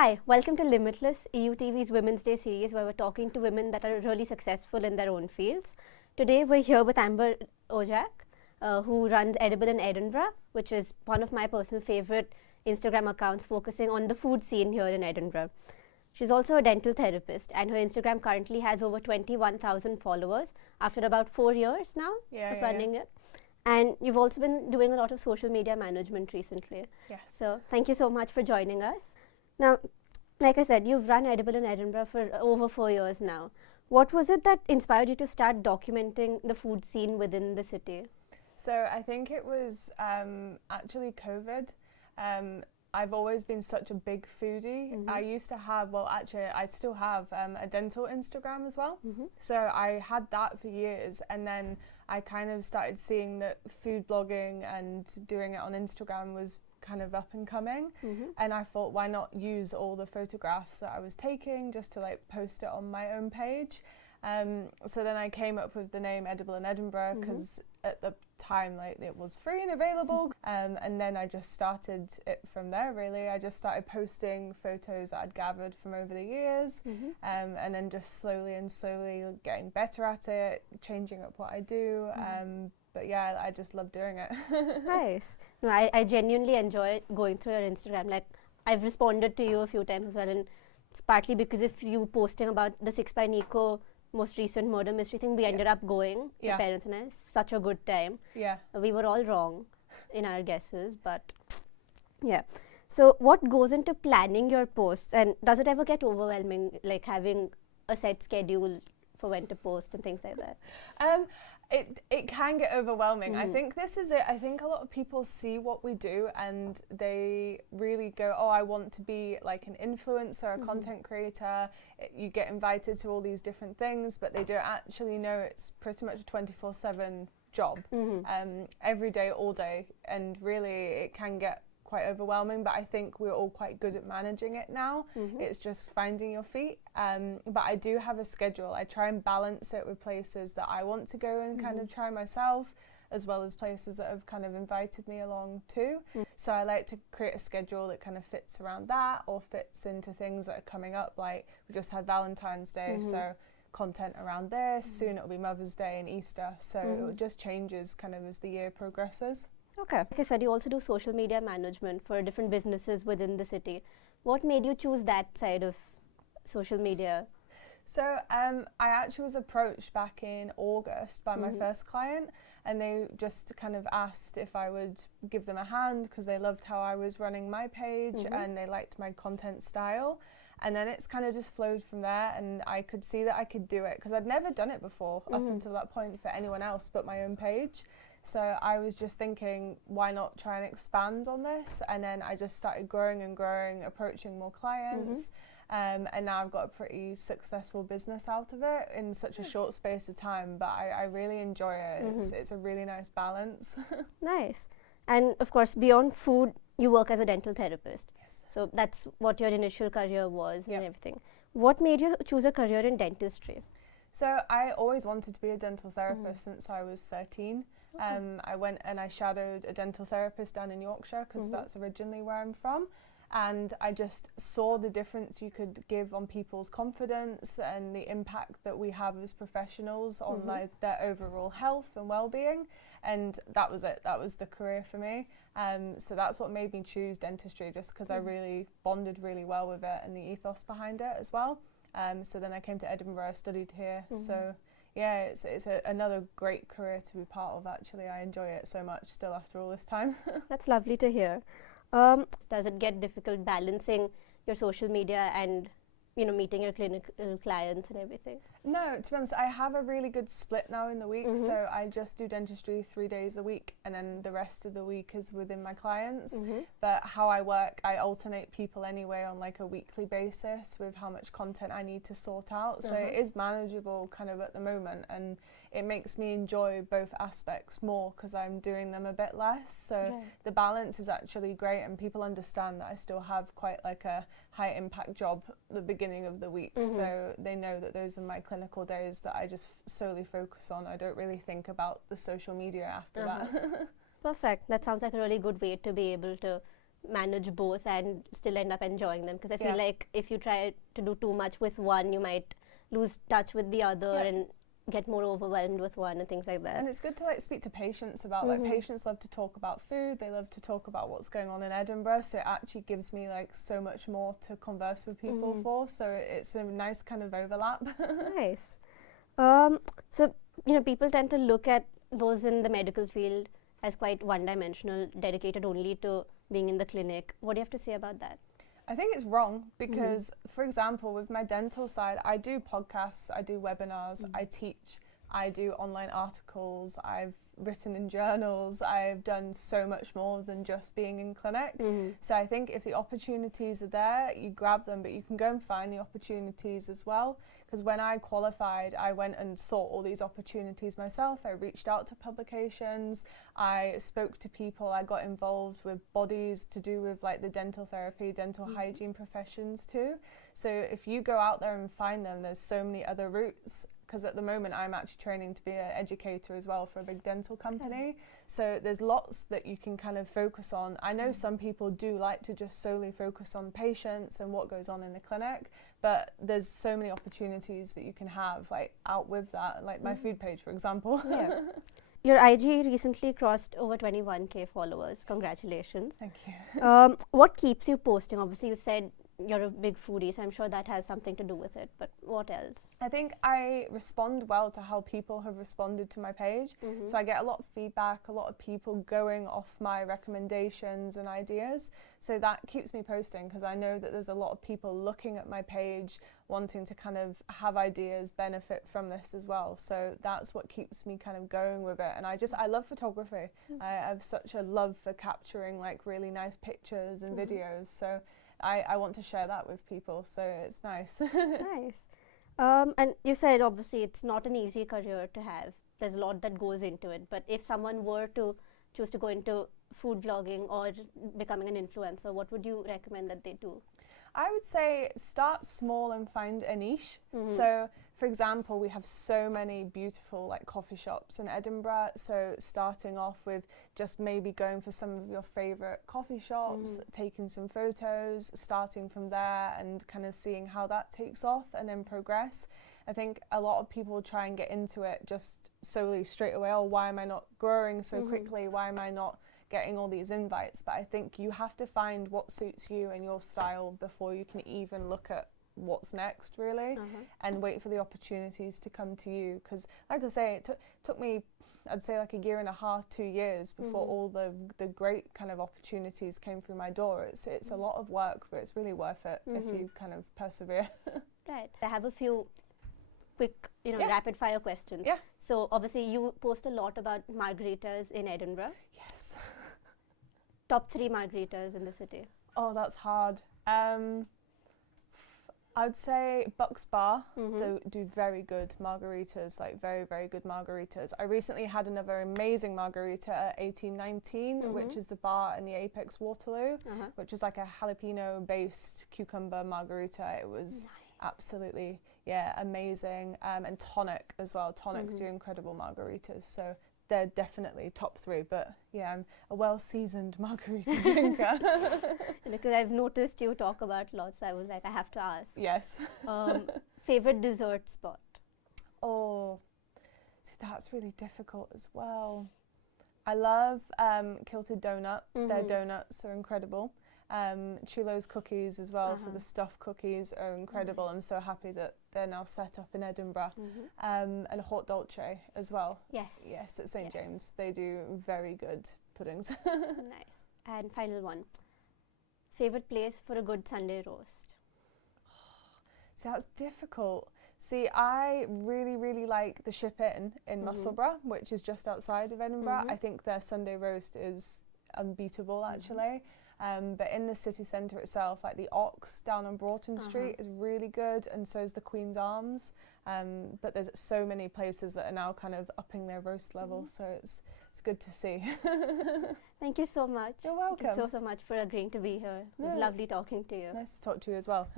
Hi, welcome to Limitless, EUTV's Women's Day series where we're talking to women that are really successful in their own fields. Today we're here with Ojak, who runs Edible in Edinburgh, which is one of my personal favorite Instagram accounts focusing on the food scene here in Edinburgh. She's also a dental therapist, and her Instagram currently has over 21,000 followers after about 4 years now of running it. And you've also been doing a lot of social media management recently. Yes. So thank you so much for joining us. Now, like I said, you've run Edible in Edinburgh for over 4 years now. What was it that inspired you to start documenting the food scene within the city? So I think it was actually COVID. I've always been such a big foodie. I used to have, I still have a dental Instagram as well. So I had that for years, and then I kind of started seeing that food blogging and doing it on Instagram was kind of up and coming, and I thought, why not use all the photographs that I was taking just to like post it on my own page. So then I came up with the name Edible in Edinburgh because at the time it was free and available, and then I just started it from there really. I just started posting photos that I'd gathered from over the years, and then just slowly getting better at it, changing up what I do. But yeah, I just love doing it. Nice. No, I genuinely enjoy going through your Instagram. Like, I've responded to you a few times as well, and it's partly because of you posting about the 6 by Nico most recent murder mystery thing. We ended up going, my parents and I. Such a good time. Yeah. We were all wrong in our guesses, but yeah. So what goes into planning your posts, and does it ever get overwhelming, like having a set schedule for when to post and things like that? It can get overwhelming. I think this is it. I think a lot of people see what we do and they really go, oh, I want to be like an influencer, a content creator. You get invited to all these different things, but they don't actually know it's pretty much a 24/7 job, every day, all day. And really it can get quite overwhelming, but I think we're all quite good at managing it now. It's just finding your feet. But I do have a schedule. I try and balance it with places that I want to go and kind of try myself, as well as places that have kind of invited me along too. So I like to create a schedule that kind of fits around that, or fits into things that are coming up. Like we just had Valentine's Day, so content around this. Soon it'll be Mother's Day and Easter. So it just changes kind of as the year progresses. Okay. Like I said, you also do social media management for different businesses within the city. What made you choose that side of social media? So I actually was approached back in August by my first client, and they just kind of asked if I would give them a hand because they loved how I was running my page and they liked my content style. And then it's kind of just flowed from there, and I could see that I could do it because I'd never done it before up until that point for anyone else but my own page. So I was just thinking, why not try and expand on this? And then I just started growing and growing, approaching more clients. And now I've got a pretty successful business out of it in such a short space of time. But I really enjoy it. It's a really nice balance. Nice. And of course, beyond food, you work as a dental therapist. Yes. So that's what your initial career was and everything. What made you choose a career in dentistry? So I always wanted to be a dental therapist since I was 13. I went and I shadowed a dental therapist down in Yorkshire because that's originally where I'm from, and I just saw the difference you could give on people's confidence and the impact that we have as professionals on like their overall health and well-being, and that was it. That was the career for me. So that's what made me choose dentistry, just because I really bonded really well with it and the ethos behind it as well. So then I came to Edinburgh, studied here. So yeah, it's another great career to be part of, actually. I enjoy it so much still after all this time. That's lovely to hear. Does it get difficult balancing your social media and, you know, meeting your clinical clients and everything? No, to be honest, I have a really good split now in the week. So I just do dentistry 3 days a week, and then the rest of the week is within my clients. But how I work, I alternate people anyway on like a weekly basis with how much content I need to sort out. So it is manageable kind of at the moment, and it makes me enjoy both aspects more because I'm doing them a bit less. So the balance is actually great, and people understand that I still have quite like a high impact job at the beginning of the week. So they know that those are my clinical days that I just solely focus on. I don't really think about the social media after that. Perfect. That sounds like a really good way to be able to manage both and still end up enjoying them? Because I feel Yeah. like if you try to do too much with one, you might lose touch with the other Yeah. and get more overwhelmed with one and things like that. And it's good to like speak to patients about like patients love to talk about food, they love to talk about what's going on in Edinburgh, so it actually gives me like so much more to converse with people for, so it's a nice kind of overlap. Nice. So, people tend to look at those in the medical field as quite one-dimensional, dedicated only to being in the clinic. What do you have to say about that? I think it's wrong because, for example, with my dental side, I do podcasts, I do webinars, I teach, I do online articles, I've written in journals, I've done so much more than just being in clinic. So I think if the opportunities are there, you grab them, but you can go and find the opportunities as well. Because when I qualified, I went and sought all these opportunities myself. I reached out to publications, I spoke to people, I got involved with bodies to do with like the dental therapy, dental hygiene professions too. So if you go out there and find them, there's so many other routes. Because at the moment I'm actually training to be an educator as well for a big dental company. So there's lots that you can kind of focus on. I know some people do like to just solely focus on patients and what goes on in the clinic, but there's so many opportunities that you can have like out with that, like my food page, for example. Yeah. Your IG recently crossed over 21K followers. Congratulations. Thank you. What keeps you posting? Obviously, you said you're a big foodie, so I'm sure that has something to do with it. But what else? I think I respond well to how people have responded to my page. So I get a lot of feedback, a lot of people going off my recommendations and ideas. So that keeps me posting because I know that there's a lot of people looking at my page, wanting to kind of have ideas, benefit from this as well. So that's what keeps me kind of going with it. And I love photography. I have such a love for capturing like really nice pictures and videos. So I want to share that with people, so it's nice. Nice. And you said obviously it's not an easy career to have. There's a lot that goes into it. But if someone were to choose to go into food vlogging or becoming an influencer, what would you recommend that they do? I would say start small and find a niche. So, for example, we have so many beautiful like coffee shops in Edinburgh. So starting off with just maybe going for some of your favourite coffee shops, taking some photos, starting from there and kind of seeing how that takes off and then progress. I think a lot of people try and get into it just solely straight away. Oh, why am I not growing so quickly? Why am I not getting all these invites? But I think you have to find what suits you and your style before you can even look at what's next, really, and wait for the opportunities to come to you. Because like I say, it took me, I'd say like a year and a half, 2 years before all the great kind of opportunities came through my door. It's a lot of work, but it's really worth it if you kind of persevere. Right. I have a few quick, rapid fire questions. Yeah. So obviously you post a lot about margaritas in Edinburgh. Yes. Top 3 margaritas in the city. Oh, that's hard. I'd say Bucks Bar do very good margaritas, like very, very good margaritas. I recently had another amazing margarita at 1819, which is the bar in the Apex Waterloo, which is like a jalapeno-based cucumber margarita. It was absolutely, amazing. And Tonic as well. Tonic do incredible margaritas. So they're definitely top 3, but yeah, I'm a well-seasoned margarita drinker. Because I've noticed you talk about lots, so I was like, I have to ask. Yes. Favorite dessert spot? Oh, see, that's really difficult as well. I love Kilted Donut. Their donuts are incredible. Chulo's cookies as well, so the stuffed cookies are incredible. I'm so happy that they're now set up in Edinburgh. And Hot Dolce as well. Yes, at St James. They do very good puddings. Nice. And final one. Favorite place for a good Sunday roast? See, that's difficult. See, I really, really like the Ship in Musselburgh, which is just outside of Edinburgh. I think their Sunday roast is unbeatable, actually. But in the city centre itself, like the Ox down on Broughton Street is really good, and so is the Queen's Arms. But there's so many places that are now kind of upping their roast level, so it's good to see. Thank you so much. You're welcome. Thank you so much for agreeing to be here. It was lovely talking to you. Nice to talk to you as well.